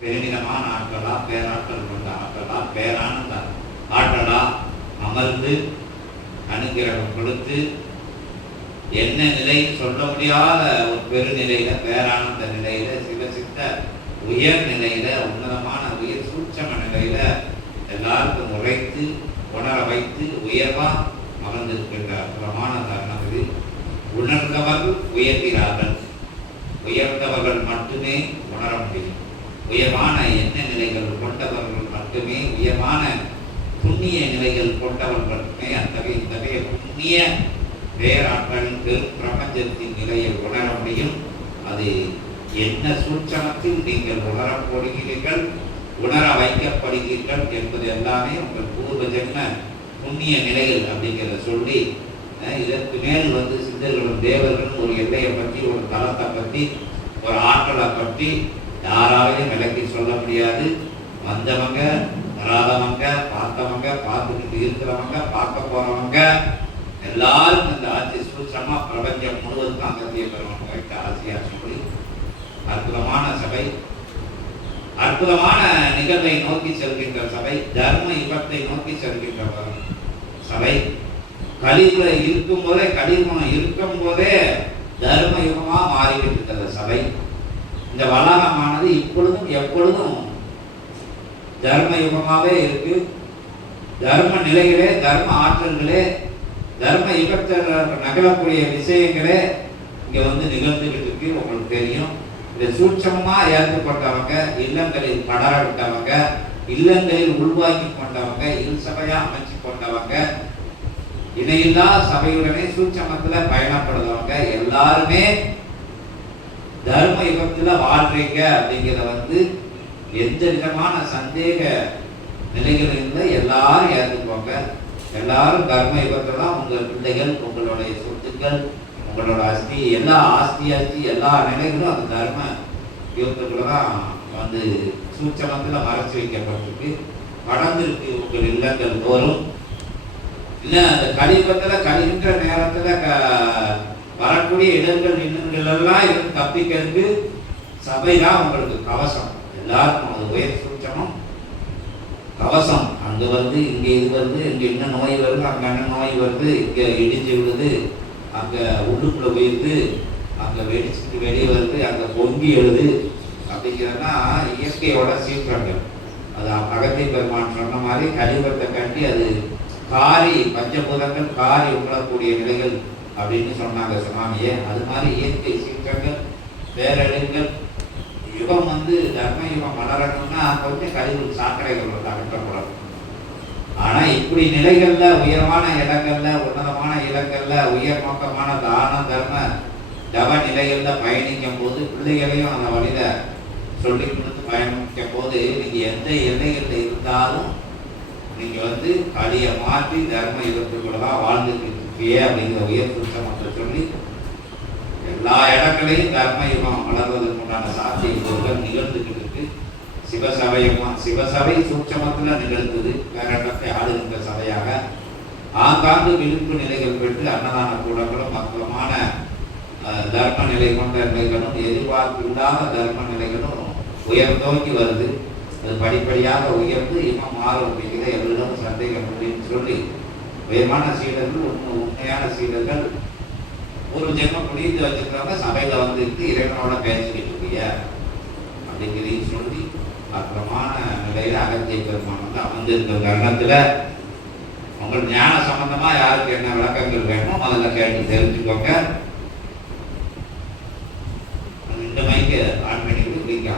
பெருமிதமான ஆற்றலா பேராற்றல் கொண்ட ஆற்றலா பேரானந்த ஆற்றலா அமர்ந்து அனுகிரகம் கொடுத்து என்ன நிலைன்னு சொல்ல முடியாத ஒரு பெருநிலையில பேரானந்த நிலையில சிவசித்த உயர் நிலையில உன்னதமான உயர் சூட்சம நிலையில எல்லாருக்கும் உரைத்து உணர வைத்து உயர்வா அமர்ந்திருக்கின்ற பிரமாண தருணத்தில். உணர்ந்தவர்கள் உயர்கிறார்கள். உயர்ந்தவர்கள் மட்டுமே உணர முடியும். உயர்வான எண்ண நிலைகள் கொண்டவர்கள் மட்டுமே உயர்வான புண்ணிய நிலைகள் கொண்டவர்கள் மட்டுமே அத்தகைய இத்தகைய புண்ணிய பேராற்றலுக்கு பிரபஞ்சத்தின் நிலையை உணர முடியும். அது என்ன சூட்சமத்தில் நீங்கள் உணரப் போடுகிறீர்கள் உணர வைக்கப்படுகிறீர்கள் என்பது எல்லாமே உங்கள் பூர்வ ஜென்ம புண்ணிய நிலைகள் அப்படிங்கிறத சொல்லி இதற்கு மேல் வந்து சித்தர்களும் தேவர்களும் ஒரு எல்லையை பற்றி ஒரு தளத்தை பற்றி ஒரு ஆற்றலை பற்றி யாராலையும் விளக்கி சொல்ல முடியாது. வந்தவங்க வராதவங்க பார்த்தவங்க பார்த்துக்கிட்டு இருக்கிறவங்க பார்க்க போறவங்க எல்லாரும் இந்த ஆட்சி சூட்சமா பிரபஞ்சம் முழுவதும் அங்கத்திய பெருமான் வைத்த ஆசையா சொல்லி அற்புதமான சபை. அற்புதமான நிகழ்வை நோக்கி செல்கின்ற சபை தர்ம யுகத்தை நோக்கி செல்கின்ற சபை. கலியுக இருக்கும் போதே கலியுகம் இருக்கும் போதே தர்ம யுகமா மாறிவிட்டு சபை. இந்த வளாகமானது இப்பொழுதும் எப்பொழுதும் தர்ம யுகமாகவே இருக்கு. தர்ம நிலைகளே தர்ம ஆற்றல்களே தர்ம யுகத்தில் நகரக்கூடிய விஷயங்களே இங்கே வந்து நிகழ்ந்துகிட்டு இருக்கு. உங்களுக்கு தெரியும். இதை சூட்சமாக ஏற்பட்டவங்க இல்லங்களில் படர விட்டவங்க இல்லங்களில் உள்வாங்கி கொண்டவங்க இல் சபையாக அமைச்சு கொண்டவங்க இணையில்லா சபையுடனே சூட்சமத்தில் பயணப்படுறவங்க எல்லாருமே தர்ம யுகத்தில் வாழ்றீங்க அப்படிங்கிறத வந்து எந்த விதமான சந்தேக நிலைகள் இல்லை. எல்லாரும் ஏற்றுக்கோங்க எல்லாரும் தர்ம யுகத்தெல்லாம் தான் உங்கள் பிள்ளைகள் உங்களுடைய சொத்துக்கள் உங்களோட அஸ்தி எல்லா ஆஸ்தி அஸ்தி எல்லா நிலைகளும் அந்த தர்ம யுகத்துக்குள்ள தான் வந்து சூட்சமத்துல மறைச்சு வைக்கப்பட்டிருக்கு. கடந்திருக்கு உங்கள் இல்லங்கள் தோறும். இல்லை அந்த கலியுகத்துல கழிகின்ற நேரத்தில் க- வரக்கூடிய இடங்கள் நின்று எல்லாம் இருந்து தப்பிக்கிறதுக்கு சபை தான் உங்களுக்கு கவசம். எல்லாருக்கும் அது உயர் சூச்சமும் கவசம் அங்க வந்து இங்க இது வருது இங்க என்ன நோய் வருது அங்க என்ன நோய் வருது இங்க இடிஞ்சு விழுது அங்க உள்ளுக்குள்ளே உயிர்ந்து அங்க வெடிச்சுட்டு வெளியே வருது அங்க பொங்கி எழுது அப்படிங்கிறதுனா இயற்கையோட சீற்றங்கள். அது அகத்தை பெருமான் சொன்ன மாதிரி கழிவத்தை கட்டி அது காரி பஞ்சபூதங்கள் காரி உணரக்கூடிய நிலைகள் அப்படின்னு சொன்னாங்க சுவாமியே. அது மாதிரி இயற்கை சீற்றங்கள் பேரழிவுகள் யுகம் வந்து தர்ம யுகம் வளரணும்னா கொஞ்சம் கழிவு சாக்கடைகள் வந்து அகற்றப்படணும் ஆனால் இப்படி நிலைகளில் உயர்வான இடங்களில் உன்னதமான இடங்களில் உயர் நோக்கமான தான தர்ம தவ நிலைகளில் பயணிக்கும் போது பிள்ளைகளையும் அந்த வழியில் சொல்லி கொடுத்து பயணிக்கும் போது நீங்கள் எந்த இலைகளில் இருந்தாலும் நீங்கள் வந்து அழியை மாற்றி தர்ம யுகத்துக்குள்ளதான் வாழ்ந்துட்டு இருக்கியே அப்படிங்கிற உயர் சுத்தமத்தை சொல்லி எல்லா இடங்களையும் தர்ம யுகம் வளர்வதற்குண்டான சாத்தியக்கூறுகள் நிகழ்ந்துகிட்டு இருக்கு. சிவசபையமா சிவசபை சூட்சமத்தில் நிகழ்ந்தது. வேற இடத்தை ஆளுகின்ற சபையாக ஆங்காங்கு விழிப்பு நிலைகள் பெற்று அன்னதான கூடங்களும் மக்களமான தர்ம நிலை கொண்ட நிலைகளும் எதிர்பார்ப்பு இல்லாத தர்ம நிலைகளும் உயர்ந்தோக்கி வருது. அது படிப்படியாக உயர்ந்து இன்னும் மாற முடிகிற எல்லோரும் சந்தேகம் அப்படின்னு சொல்லி உயர்மான சீடர்கள் உண்மை உண்மையான சீடர்கள் ஒரு ஜென்ம குடித்து வச்சிருக்கிறவங்க சபையில் வந்து இறைவனோட பேசிக்கிட்டு இருக்கீங்க அப்படிங்கிறதையும் சொல்லி அற்புதமான நிலையில் அகத்திய பெருமான் வந்து அமர்ந்திருக்கிற தருணத்தில் உங்கள் ஞான சம்பந்தமாக யாருக்கு என்ன விளக்கங்கள் வேணுமோ முதல்ல கேட்டு தெரிஞ்சுக்கோங்க. இந்த மைக்கு ஆன் பண்ணி கொடுக்குறீங்க